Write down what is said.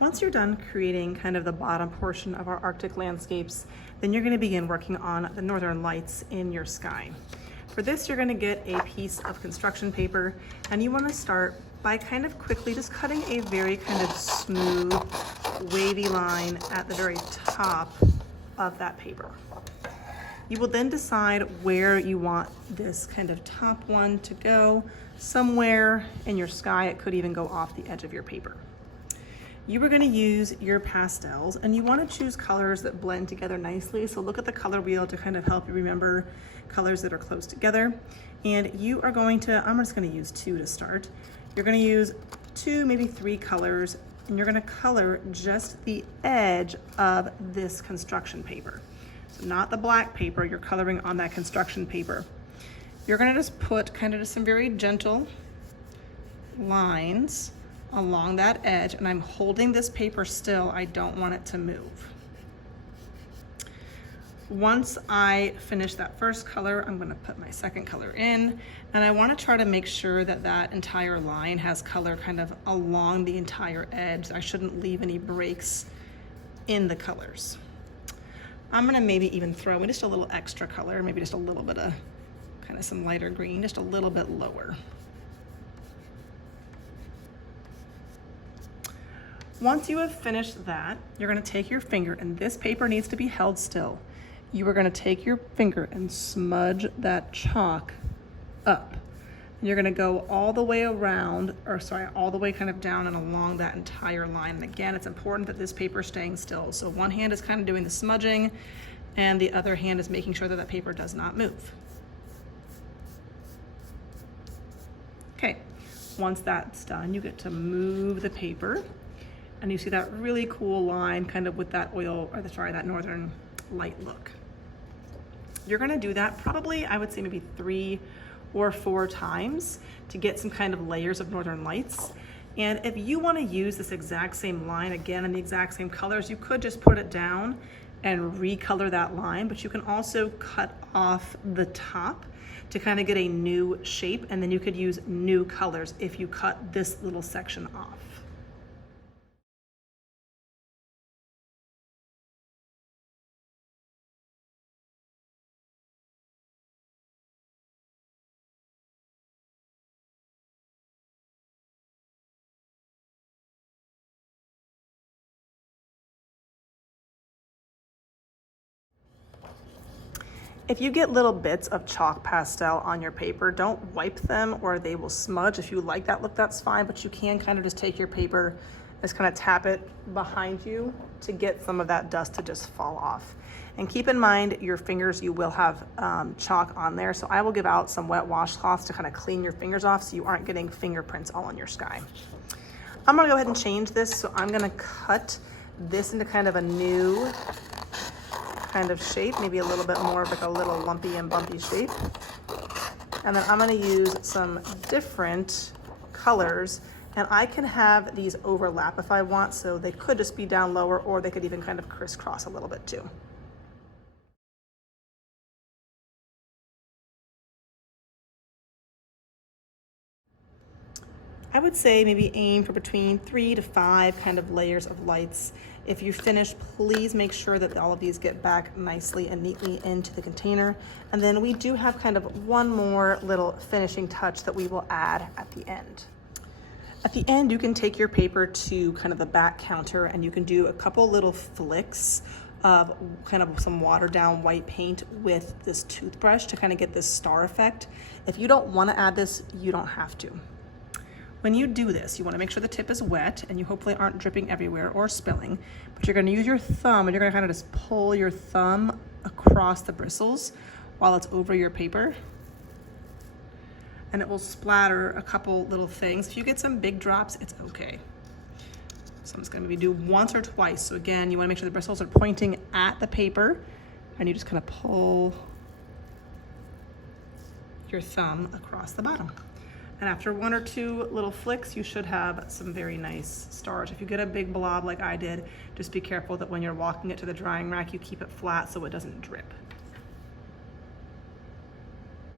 Once you're done creating kind of the bottom portion of our Arctic landscapes, then you're going to begin working on the northern lights in your sky. For this, you're going to get a piece of construction paper, and you want to start by kind of quickly just cutting a very kind of smooth, wavy line at the very top of that paper. You will then decide where you want this kind of top one to go. Somewhere in your sky, it could even go off the edge of your paper. You are going to use your pastels, and you want to choose colors that blend together nicely. So look at the color wheel to kind of help you remember colors that are close together. And you are going to, I'm just going to use 2 to start. You're going to use 2, maybe 3 colors, and you're going to color just the edge of this construction paper. So not the black paper, you're coloring on that construction paper. You're going to just put kind of just some very gentle lines along that edge, and I'm holding this paper still. I don't want it to move. Once I finish that first color, I'm going to put my second color in, and I want to try to make sure that that entire line has color kind of along the entire edge. I shouldn't leave any breaks in the colors. I'm going to maybe even throw in just a little extra color, maybe just a little bit of kind of some lighter green, just a little bit lower. Once you have finished that, you're going to take your finger, and this paper needs to be held still. You are going to take your finger and smudge that chalk up. And you're going to go all the way around, or sorry, all the way kind of down and along that entire line. And again, it's important that this paper is staying still. So one hand is kind of doing the smudging, and the other hand is making sure that that paper does not move. Okay, once that's done, you get to move the paper. And you see that really cool line kind of with that oil, or that northern light look. You're gonna do that probably, I would say maybe 3 or 4 times to get some kind of layers of northern lights. And if you wanna use this exact same line again in the exact same colors, you could just put it down and recolor that line, but you can also cut off the top to kind of get a new shape, and then you could use new colors if you cut this little section off. If you get little bits of chalk pastel on your paper, don't wipe them or they will smudge. If you like that look, that's fine, but you can kind of just take your paper, just kind of tap it behind you to get some of that dust to just fall off. And keep in mind your fingers, you will have chalk on there. So I will give out some wet washcloths to kind of clean your fingers off so you aren't getting fingerprints all on your sky. I'm gonna go ahead and change this. So I'm gonna cut this into kind of a new kind of shape, maybe a little bit more of like a little lumpy and bumpy shape. And then I'm going to use some different colors, and I can have these overlap if I want, so they could just be down lower, or they could even kind of crisscross a little bit too. I would say maybe aim for between 3 to 5 kind of layers of lights. If you finish, please make sure that all of these get back nicely and neatly into the container. And then we do have kind of one more little finishing touch that we will add at the end. At the end, you can take your paper to kind of the back counter, and you can do a couple little flicks of kind of some watered down white paint with this toothbrush to kind of get this star effect. If you don't want to add this, you don't have to. When you do this, you want to make sure the tip is wet and you hopefully aren't dripping everywhere or spilling, but you're going to use your thumb, and you're going to kind of just pull your thumb across the bristles while it's over your paper, and it will splatter a couple little things. If you get some big drops, it's okay. So I'm just going to maybe do once or twice. So again, you want to make sure the bristles are pointing at the paper, and you just kind of pull your thumb across the bottom. And after 1 or 2 little flicks, you should have some very nice stars. If you get a big blob like I did, just be careful that when you're walking it to the drying rack, you keep it flat so it doesn't drip.